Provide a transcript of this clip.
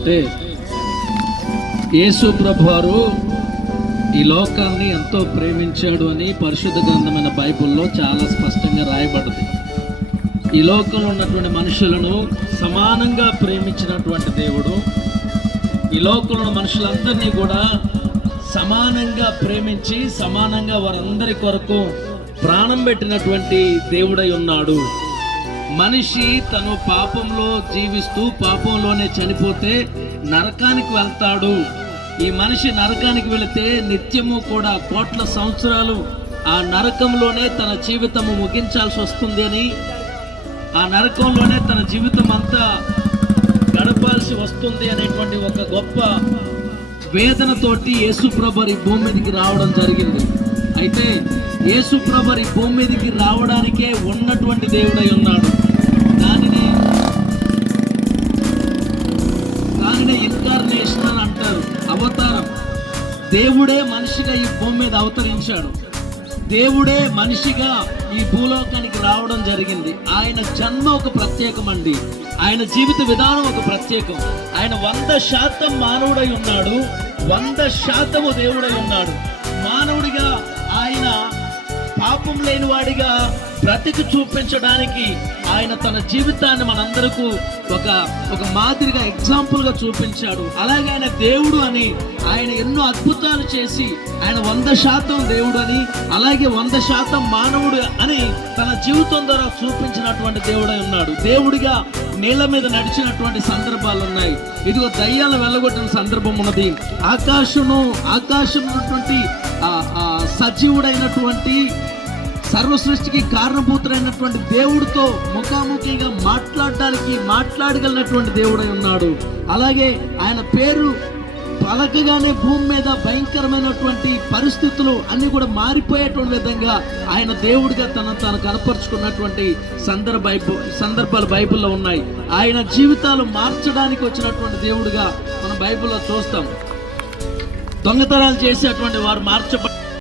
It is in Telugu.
అంటే యేసు ప్రభువారు ఈ లోకాన్ని ఎంతో ప్రేమించాడు అని పరిశుద్ధ గ్రంథమైన బైబిల్లో చాలా స్పష్టంగా రాయబడింది. ఈ లోకంలో ఉన్నటువంటి మనుషులను సమానంగా ప్రేమించినటువంటి దేవుడు ఈ లోకంలో ఉన్న మనుషులందరినీ కూడా సమానంగా ప్రేమించి సమానంగా వారందరి కొరకు ప్రాణం పెట్టినటువంటి దేవుడై ఉన్నాడు. మనిషి తను పాపంలో జీవిస్తూ పాపంలోనే చనిపోతే నరకానికి వెళ్తాడు. ఈ మనిషి నరకానికి వెళితే నిత్యము కూడా కోట్ల సంవత్సరాలు ఆ నరకంలోనే తన జీవితము ముగించాల్సి వస్తుంది అని ఆ నరకంలోనే తన జీవితం అంతా గడపాల్సి వస్తుంది అనేటువంటి ఒక గొప్ప వేదనతోటి యేసుప్రభరి భూమి మీదకి రావడం జరిగింది. అయితే యేసుప్రభరి భూమి మీదకి రావడానికే ఉన్నటువంటి దేవుడై ఉన్నాడు. దానిని దానిని ఇన్కార్నేషన్ అని అంటారు అవతారం. దేవుడే మనిషిగా ఈ భూమి మీద అవతరించాడు. దేవుడే మనిషిగా ఈ భూలోకానికి రావడం జరిగింది. ఆయన జన్మ ఒక ప్రత్యేకం అండి. ఆయన జీవిత విధానం ఒక ప్రత్యేకం. ఆయన వంద శాతం మానవుడై ఉన్నాడు. వంద శాతము దేవుడై ఉన్నాడు. మానవుడిగా ఆయన పాపం లేని వాడిగా బ్రతికి చూపించడానికి ఆయన తన జీవితాన్ని మనందరకు ఒక ఒక మాదిరిగా ఎగ్జాంపుల్గా చూపించాడు. అలాగే ఆయన దేవుడు అని ఆయన ఎన్నో అద్భుతాలు చేసి ఆయన వంద శాతం దేవుడు అని అలాగే వంద శాతం మానవుడు అని తన జీవితం ద్వారా చూపించినటువంటి దేవుడై ఉన్నాడు. దేవుడిగా నీళ్ళ మీద నడిచినటువంటి సందర్భాలు ఉన్నాయి. ఇదిగో దయ్యాలు వెళ్ళగొట్టిన సందర్భం ఉన్నది. ఆకాశము ఆకాశం ఉన్నటువంటి సజీవుడైనటువంటి సర్వ సృష్టికి కారణభూతుడైనటువంటి దేవుడితో ముఖాముఖిగా మాట్లాడడానికి మాట్లాడగలిగినటువంటి దేవుడై ఉన్నాడు. అలాగే ఆయన పేరు పలకగానే భూమి మీద భయంకరమైనటువంటి పరిస్థితులు అన్ని కూడా మారిపోయేటువంటి విధంగా ఆయన దేవుడిగా తనను తాను కనపరుచుకున్నటువంటి సందర్భ సందర్భాలు బైబిల్లో ఉన్నాయి. ఆయన జీవితాలు మార్చడానికి వచ్చినటువంటి దేవుడిగా మనం బైబిల్లో చూస్తాం. దొంగతనాలు చేసేటువంటి వారు మార్చబ